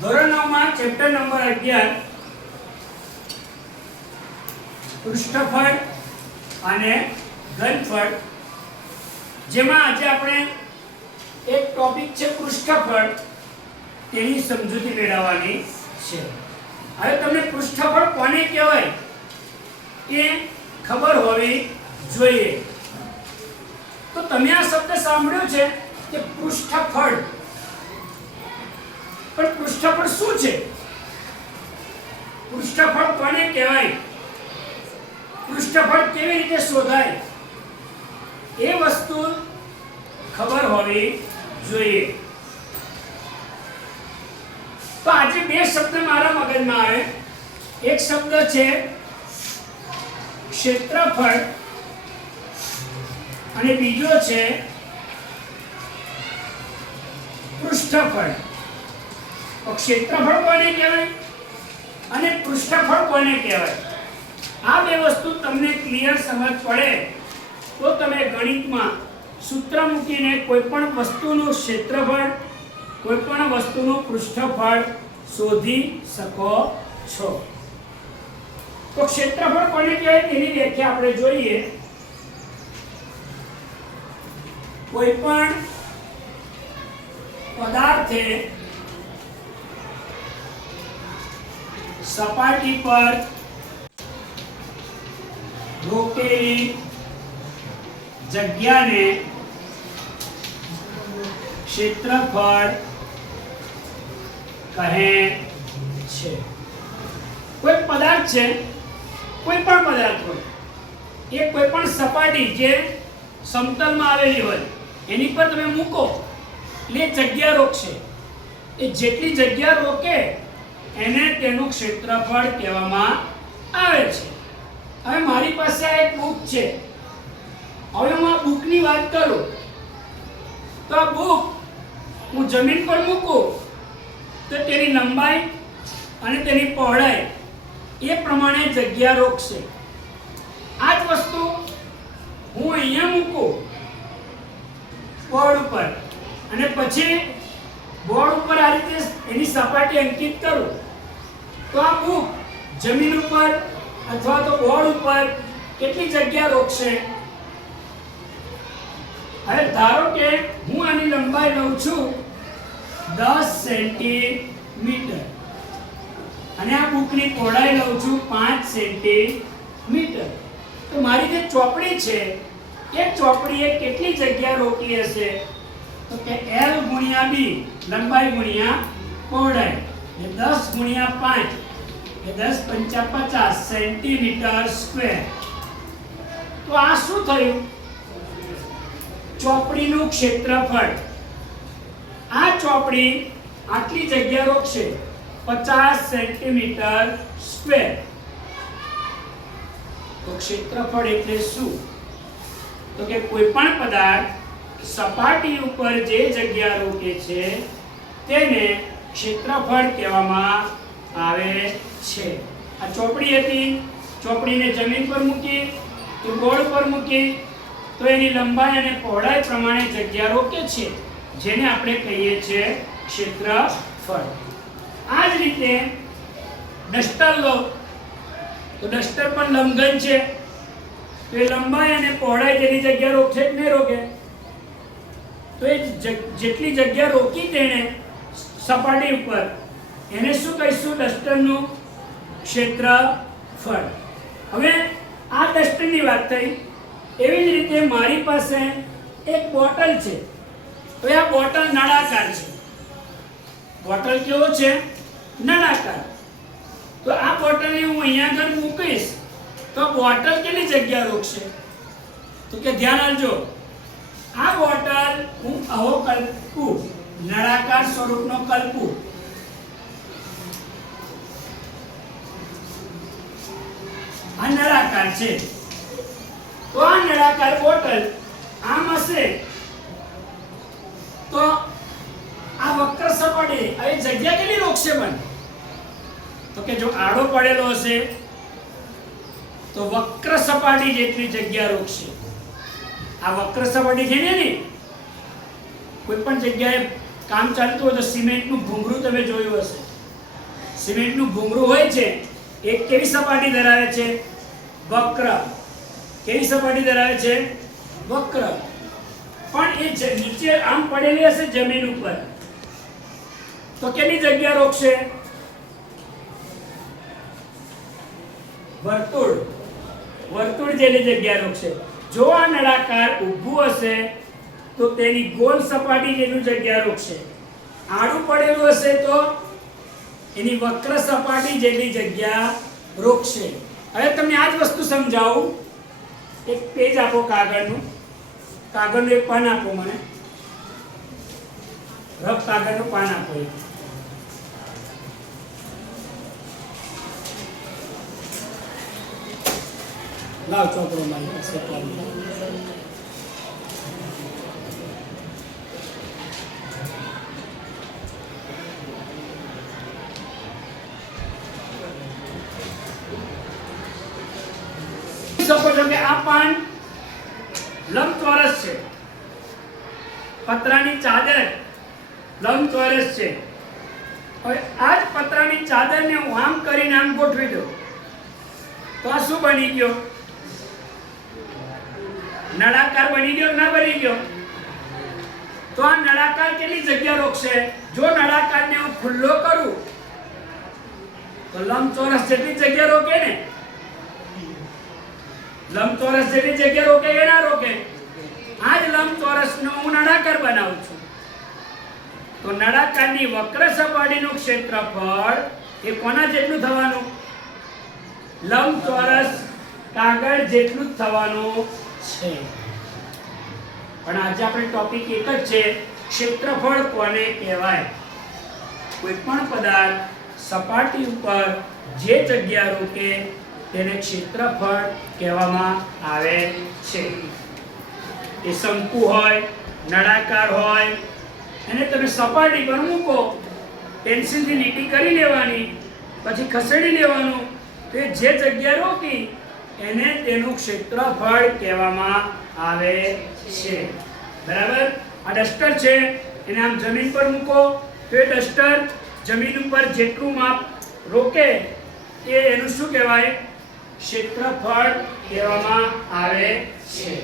ધોરણ 9 માં chapter number 11 પૃષ્ઠફળ અને ઘનફળ, જેમાં આજે આપણે એક ટોપિક છે પૃષ્ઠફળ, તેની સમજૂતી મેળવવાની છે. હવે તમને પૃષ્ઠફળ કોને કહેવાય એ ખબર હોવી જોઈએ. તો તમે આ શબ્દ સાંભળ્યો છે કે પૃષ્ઠફળ, પણ પૃષ્ઠફળ શું છે? પૃષ્ઠફળ કોને કહેવાય? પૃષ્ઠફળ કેવી રીતે શોધાય? એ વસ્તુ ખબર હોવી જોઈએ. તો આજે બે શબ્દ મારા મગજમાં આવે. એક શબ્દ છે ક્ષેત્રફળ અને બીજો છે પૃષ્ઠફળ. તો ક્ષેત્રફળ કોને કહેવાય અને પૃષ્ઠફળ કોને કહેવાય? આ બે વસ્તુ તમને ક્લિયર સમજ પડે તો તમે ગણિતમાં સૂત્ર મૂકીને કોઈ પણ વસ્તુનું ક્ષેત્રફળ, કોઈ પણ વસ્તુનું પૃષ્ઠફળ શોધી શકો છો. તો ક્ષેત્રફળ કોને કહેવાય તેની વ્યાખ્યા આપણે જોઈએ. કોઈ પણ પદાર્થે સપાટી પર રોકેલી જગ્યાને ક્ષેત્રફળ કહે છે. કોઈ પદાર્થ છે, કોઈ પણ પદાર્થ હોય, એ કોઈ પણ સપાટી જે સમતલમાં આવેલી હોય એની પર તમે મૂકો એટલે જગ્યા રોકશે. એ જેટલી જગ્યા રોકે એને તેનું ક્ષેત્રફળ કહેવામાં આવે છે. હવે મારી પાસે આ એક બુક છે. હવે હું આ બુકની વાત કરું તો આ બુક હું જમીન પર મૂકું તો તેની લંબાઈ અને તેની પહોળાઈ એ પ્રમાણે જગ્યા રોકશે. આ જ વસ્તુ હું અહીંયા મૂકું બોર્ડ ઉપર અને પછી બોર્ડ ઉપર આ રીતે એની સપાટી અંકિત કરું તો આ બુક જમીન ઉપર અથવા તો બોર્ડ ઉપર કેટલી જગ્યા રોકશે? હવે ધારો કે હું આની લંબાઈ લઉં છું 10 સેન્ટીમીટર અને આ બુકની પહોળાઈ લઉં છું 5 સેન્ટીમીટર. તો મારી જે ચોપડી છે એ ચોપડીએ કેટલી જગ્યા રોકી હશે? તો કે L ગુણ્યા B, લંબાઈ ગુણ્યા પહોળાઈ, એ 10 ગુણ્યા 5 એ 10 પંચા 50 સેન્ટીમીટર સ્ક્વેર. તો આ શું થયું? ચોપડીનું ક્ષેત્રફળ. આ ચોપડી આટલી જગ્યા રોકશે 50 સેન્ટીમીટર સ્ક્વેર. તો ક્ષેત્રફળ એટલે શું? તો કે કોઈ પણ પદાર્થ સપાટી ઉપર જે જગ્યા રોકે છે તેને ક્ષેત્રફળ કહેવામાં આવે છે. આ ચોપડી હતી, ચોપડીને જમીન પર મૂકી કે બોર્ડ પર મૂકી તો એની લંબાઈ અને પહોળાઈ પ્રમાણે જગ્યા રોકે છે, જેને આપણે કહીએ છીએ ક્ષેત્રફળ. આ જ રીતે ડસ્ટર લો તો ડસ્ટર પણ લંબઘન છે, તો એ લંબાઈ અને પહોળાઈ જેની જગ્યા રોકશે કે નહીં રોકે? તો એ જેટલી જગ્યા રોકી તેણે સપાટી ઉપર એને શું કહીશું? ડસ્ટરનું ક્ષેત્રફળ. હવે આ ડસ્ટરની વાત થઈ. એવી જ રીતે મારી પાસે એક બોટલ છે. તો આ બોટલ નળાકાર છે. બોટલ કેવો છે? નળાકાર. તો આ બોટલને હું અહીંયા આગળ મૂકીશ તો બોટલ કેટલી જગ્યા રોકશે? તો કે ધ્યાન આપજો, આ બોટલ હું આવો કલ્પું, નળાકાર સ્વરૂપનો કલ્પું. આ નળાકાર છે. તો આ નળાકાર બોટલ આમ હશે તો આ વક્ર સપાટી આ જગ્યા કેટલી રોકશે? પણ તો કે જો આડો પડેલો હશે તો વક્ર સપાટી જેટલી જગ્યા રોકશે. આ વક્ર સપાટી છે ને, કોઈ પણ જગ્યાએ કામ ચાલતું હોય તો સિમેન્ટનું ભૂંગળું તમે જોયું હશે. સિમેન્ટનું ભૂંગળું હોય છે એ કેવી સપાટી ધરાવે છે? વક્ર. કેવી સપાટી ધરાવે છે? વક્ર. પણ એ નીચે આમ પડેલી હશે જમીન ઉપર તો કેટલી જગ્યા રોકશે? વર્તુળ. વર્તુળ જેટલી જગ્યા રોકશે. જો આ નળાકાર ઊભું હશે તો તેની ગોળ સપાટી જેટલું જગ્યા રોકશે. આડું પડેલું હશે તો એની વક્ર સપાટી જેટલી જગ્યા રોકશે. હવે તમને આ જ વસ્તુ સમજાવું. એક પેજ આપો કાગળનું. કાગળનું એક પાન આપો મને. રફ કાગળનું પાન આપો. લાવ ચોપડો મારી પાસે. શકો છો કે આ પાન લંબચોરસ છે. પતરાની ચાદર લંબચોરસ છે. હવે આ જ પતરાની ચાદરને હું આમ કરીને આમ ગોઠવી દઉં તો આ શું બની ગયો? નળાકાર બની ગયો. ના બની ગયો? તો આ નળાકાર કેટલી જગ્યા રોકશે? જો નળાકારને હું ખુલ્લો કરું તો લંબચોરસ જેટલી જગ્યા રોકે ને? લંબચોરસ જેટલી જગ્યા રોકે કે ના રોકે? આ જ લંબચોરસનો હું નળાકાર બનાવું છું. તો નળાકારની વક્ર સપાટીનું ક્ષેત્રફળ એ કોના જેટલું થવાનું? લંબચોરસ કાગળ જેટલું જ થવાનું છે. પણ આજે આપણે ટોપિક એક જ છે, ક્ષેત્રફળ કોને કહેવાય? કોઈ પણ પદાર્થ સપાટી ઉપર જે જગ્યા રોકે તેને ક્ષેત્રફળ કહેવામાં આવે છે. એ શંકુ હોય, નળાકાર હોય, એને તમે સપાટી પર મૂકો, પેન્સિલથી લીટી કરી લેવાની, પછી ખસેડી લેવાનું, તો જે જગ્યા રોકી એને તેનું ક્ષેત્રફળ કહેવામાં આવે છે. બરાબર? આ ડસ્ટર છે, એને આમ જમીન પર મૂકો તો એ ડસ્ટર જમીન ઉપર જેટલું માપ રોકે એ એનું શું કહેવાય? ક્ષેત્રફળ કહેવામાં આવે છે.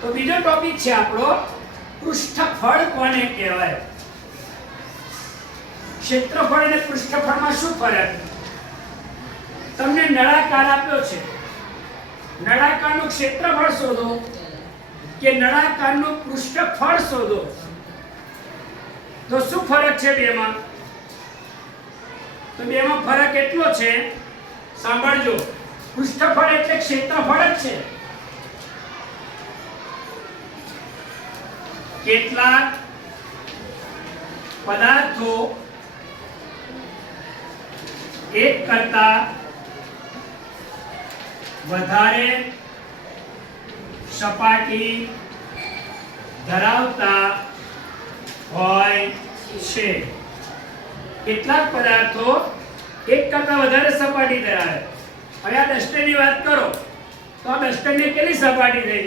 તો બીજો ટોપિક છે આપણો પૃષ્ઠફળ કોને કહેવાય? ક્ષેત્રફળ અને પૃષ્ઠફળમાં શું ફરક? તમને નળાકાર આપ્યો છે, નળાકારનું ક્ષેત્રફળ શોધો કે નળાકારનું પૃષ્ઠફળ શોધો, તો શું ફરક છે બેમાં? તો બેમાં ફરક એટલો છે, સાંભળજો. પૃષ્ઠફળ એટલે ક્ષેત્રફળ જ છે. કેટલાક પદાર્થો એક કરતા વધારે સપાટી ધરાવતા હોય છે. કેટલાક પદાર્થો એક કરતા વધારે સપાટી ધરાવે. હવે આ ડસ્ટરની વાત કરો તો આ ડસ્ટરની કેટલી સપાટી થઈ?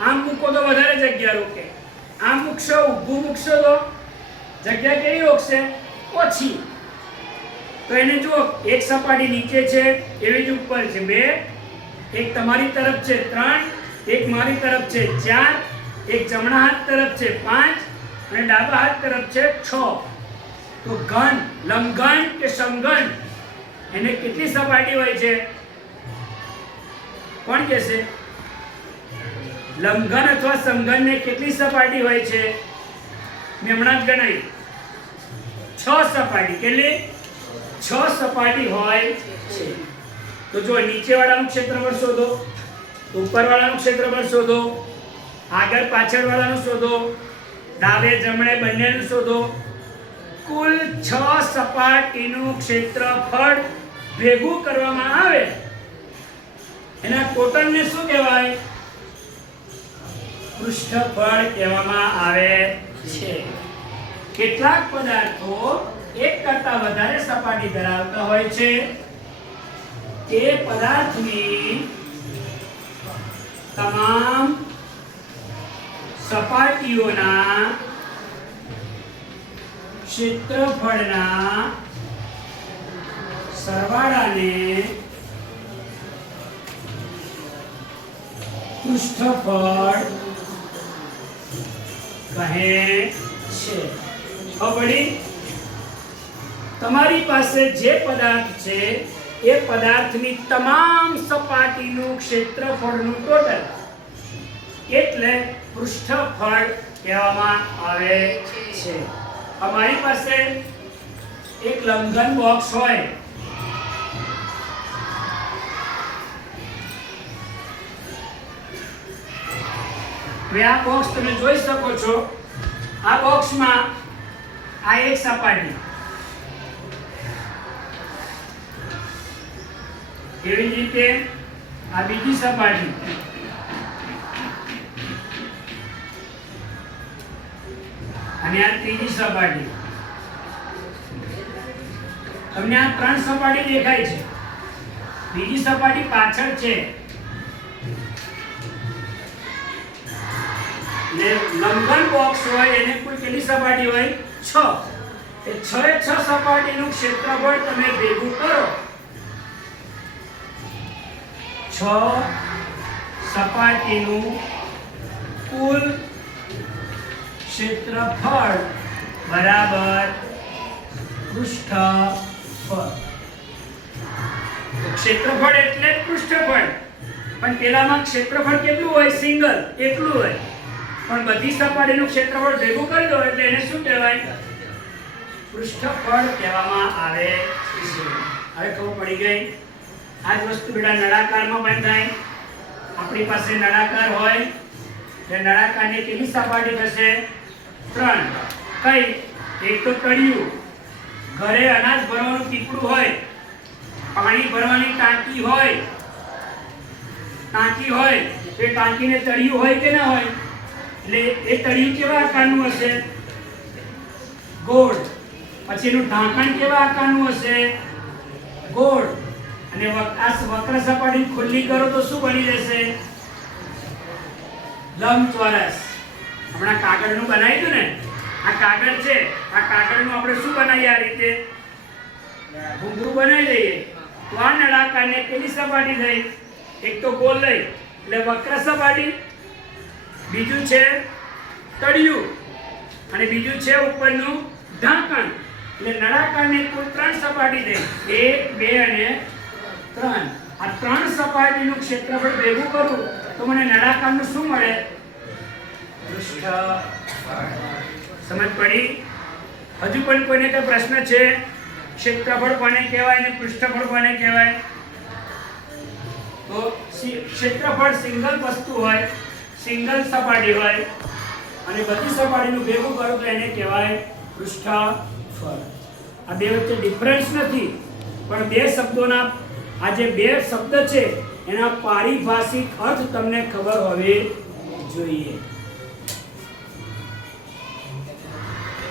આમ મૂકો તો વધારે જગ્યા રોકે, આમ મૂકશો, ઊભું મૂકશો તો જગ્યા કેવી રોકશે? ઓછી. તો એને જુઓ, એક સપાટી નીચે છે, એવી જ ઉપર છે 2, એક તમારી તરફ છે 3, એક મારી તરફ છે 4, એક જમણા હાથ તરફ છે 5 અને ડાબા હાથ તરફ છે 6. તો ઘન, લંબઘન કે સમઘન, એને કેટલી સપાટી હોય છે? કોણ કહેશે? લંબઘન અથવા સમઘનને કેટલી સપાટી હોય છે? મેં હમણાં જ ગણાવી, 6 સપાટી. કેટલી? 6 સપાટી હોય છે. તો જો નીચેવાળાનું ક્ષેત્રફળ શોધો, ઉપરવાળાનું ક્ષેત્રફળ શોધો, આગળ પાછળવાળાનું શોધો, ડાબે જમણે બંનેનું શોધો. કુલ 6 સપાટીનું ક્ષેત્રફળ ભેગું કરવામાં આવે એના ટોટલને શું કહેવાય? પૃષ્ઠફળ કહેવામાં આવે છે. કેટલાક પદાર્થો એક કરતા વધારે સપાટી ધરાવતા હોય છે. તે પદાર્થની તમામ સપાટીઓના ક્ષેત્રફળના સરવાળાને પૃષ્ઠફળ કહે છે. હવે તમારી પાસે જે પદાર્થ છે એ પદાર્થની તમામ સપાટીનું ક્ષેત્રફળનું ટોટલ એટલે પૃષ્ઠફળ કહેવામાં આવે છે. અમારી પાસે એક લંબઘન બોક્સ હોય, હવે આ બોક્સ તમે જોઈ શકો છો. આ બોક્સમાં આ એક સપાટી, એવી જ રીતે આ બીજી સપાટી, અને આ ત્રીજી સપાટી. તમને આ ત્રણ સપાટી દેખાય છે. બીજી સપાટી પાછળ છે. ને લંબઘન બોક્સ હોય એને કુલ કેટલી સપાટી હોય? 6. એ 6 સપાટીનું ક્ષેત્રફળ તમે ભેગું કરો, 6 સપાટીનું કુલ ક્ષેત્રફળ બરાબર પૃષ્ઠફળ. ક્ષેત્રફળ એટલે પૃષ્ઠફળ, પણ પેલામાં ક્ષેત્રફળ કેટલું હોય? સિંગલ, એકલું હોય. પણ બધી સપાટીનું ક્ષેત્રફળ ભેગું કરી દો એટલે એને શું કહેવાય? પૃષ્ઠફળ કહેવામાં આવે છે. હવે ખબર પડી ગઈ? આ જ વસ્તુ બેટા નળાકારમાં પણ થાય. આપણી પાસે નળાકાર હોય એટલે નળાકારની કેટલી સપાટી થશે? 3. કઈ? એક તો તળિયું, ઘરે અનાજ ભરવાનું પીપળું હોય, પાણી ભરવાની ટાંકી હોય, એ ટાંકીને તળિયું હોય કે ના હોય? એટલે એ તળિયું કેવા આકારનું હશે? ગોળ. પછી એનું ઢાંકણ કેવા આકારનું હશે? ગોળ. અને આ વક્ર સપાટી ખુલ્લી કરો તો શું બની જશે? લંબચોરસ. હમણાં કાગળનું બનાવ્યું હતું ને, આ કાગળ છે, આ કાગળનું આપણે શું બનાવીએ? આ રીતે ઘૂંઘરું બનાવી દઈએ તો આ નળાકારને કેટલી સપાટી થઈ? એક તો ગોળ લઈ એટલે વક્ર સપાટી, બીજું છે તળિયું, અને બીજું છે ઉપરનું ઢાંકણ. એટલે નળાકારને કુલ 3 સપાટી થઈ. 1, 2 અને 3. આ 3 સપાટીનું ક્ષેત્રફળ ભેગું કરું તો મને નળાકારનું શું મળે? પૃષ્ઠફળ. સમજ પડી? હજુ પણ કોઈને કોઈ પ્રશ્ન છે? ક્ષેત્રફળ કોને કહેવાય ને પૃષ્ઠફળ કોને કહેવાય? તો ક્ષેત્રફળ સિંગલ વસ્તુ હોય, સિંગલ સપાટી હોય, અને બધી સપાટીનું ભેગું કરું તો એને કહેવાય પૃષ્ઠફળ. આ બે વચ્ચે ડિફરન્સ નથી, પણ બે શબ્દોના આ જે બે શબ્દ છે એના પારિભાષિક અર્થ તમને ખબર હોવી જોઈએ.